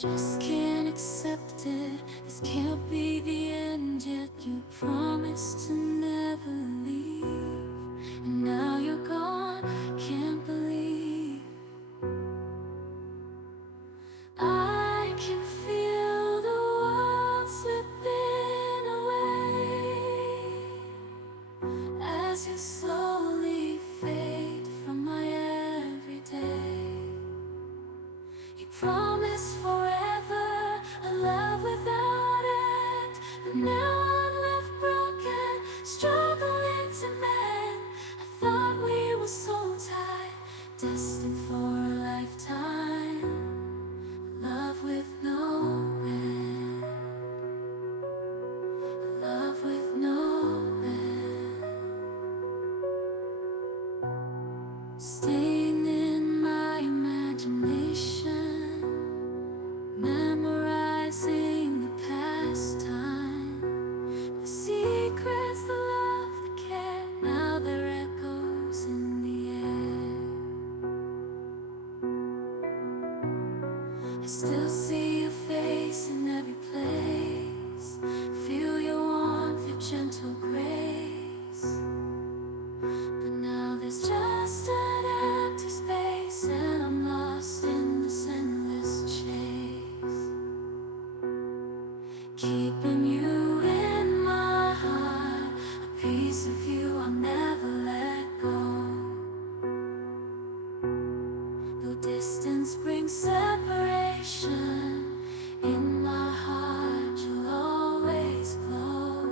just can't accept it. This can't be the end, yet you promised to never leave. And now you're gone, can't believe. I can feel the world slipping away as you slowly fade from my everyday. You promised forever, a love without end, but now I'm left broken, struggling to mend. I thought we were so tight, destined for a lifetime, love with no end, love with no end. Staying in my imagination, memorizing the past time, the secrets, the love, the care. Now they're echoes in the air. I still see your face in every place, feel your warmth, your gentle grace. But now there's just an empty space, and I'm lost in this endless chase, keeping you in my heart, a piece of you I'll never let go. Though distance brings separation, in my heart you'll always glow.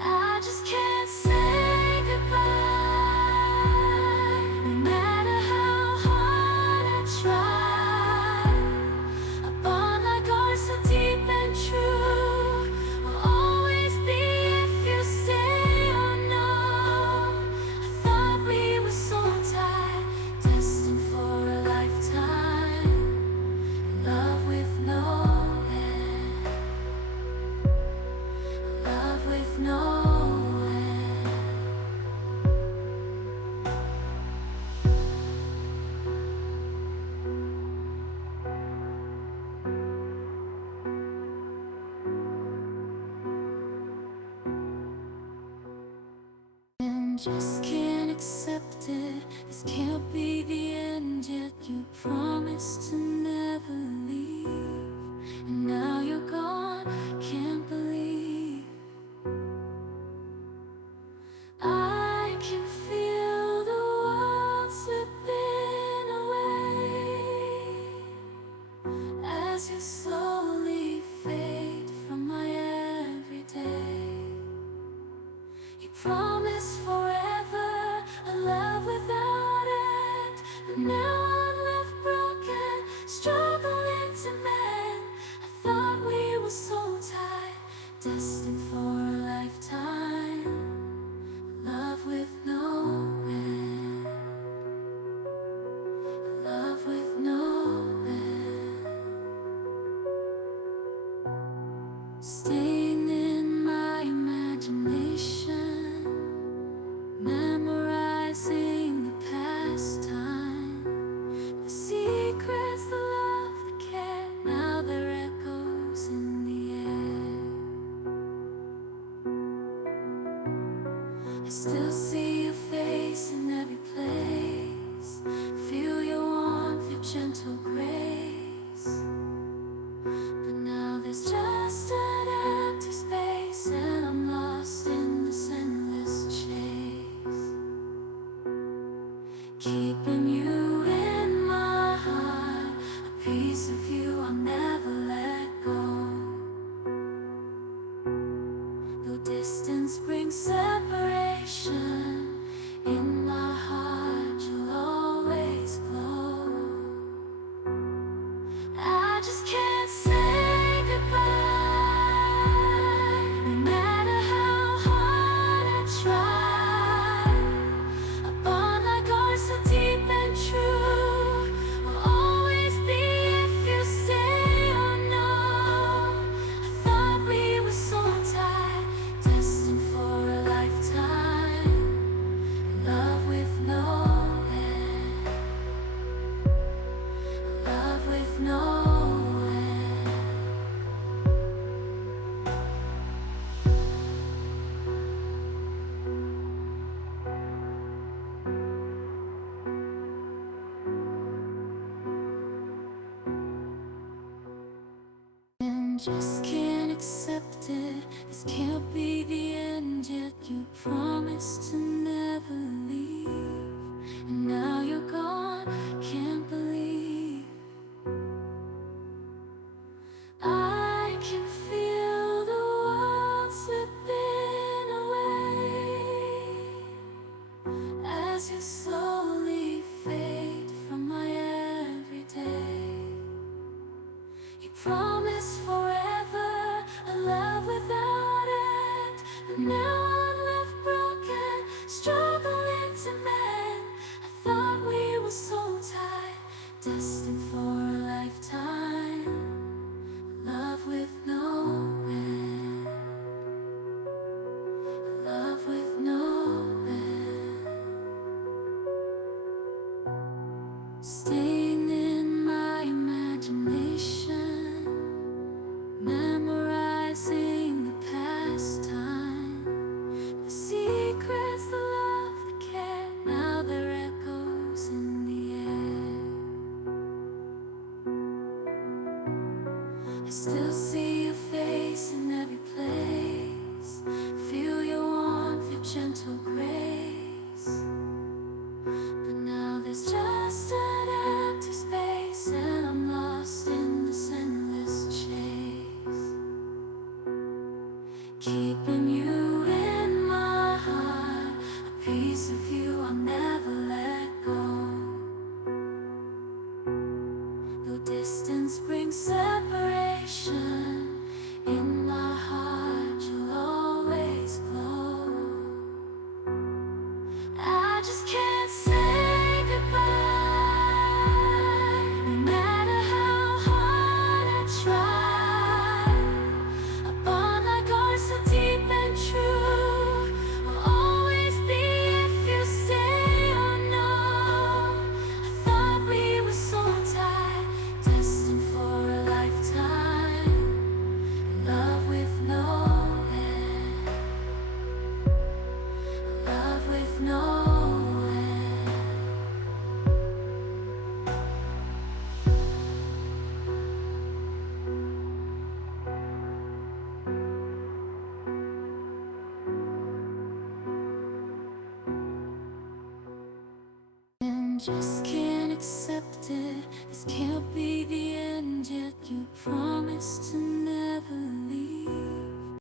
I just can't say goodbye, no matter how hard I try. A bond like ours, so deep and true, will always be if you stay or no. I thought we were so tight, destined for a lifetime, love with no end, love with no end. And just can't accept it. This can't be the end, yet you promised to never leave. And now you're gone, can't believe. I can feel the world slipping away as you slowly fade from my everyday. You promised forever, a love without end, but now I'm left broken, struggling to mend. I thought we were so tight, destined for a lifetime, love with no end, love with no end. Staying in my imagination, memorizing the past time, the secrets, the love, the care. Now they're echoes in the air. I still see your face in every place, feel your warmth, your gentle grace. But now there's just an empty space, and I'm lost in this endless chase, keeping you in my heart, a piece of you I'll never let go. Though distance brings separation, in my heart you'll always glow. I just can't say goodbye. no end. And just can't accept it. This can't be the end yet. You promised to never leave, and now you're gone. Can't believe I can feel the world slipping away as you slowly fade from my everyday. You promised forever, a love without end, but now I'm left broken, struggling to mend. I thought we were so tied, destined for a lifetime, love with no end, love with no end. Staying in my imagination, memorizing the past time, the secrets, the love, the care. Now they're echoes in the air. I still see your face in every place, feel your warmth, your gentle grace. But now there's just an empty space, and I'm lost in this endless chase, keeping you in my heart, a piece of you I'll never let go. Though distance brings separation, in my heart you'll always glow. I just can't say goodbye, no matter how hard I try. A bond like ours, so deep and true, will always be if you stay or no. I thought we were so tied, destined for a lifetime, love with no end, love with no end. And just can't accept it. This can't be the end yet. You promised to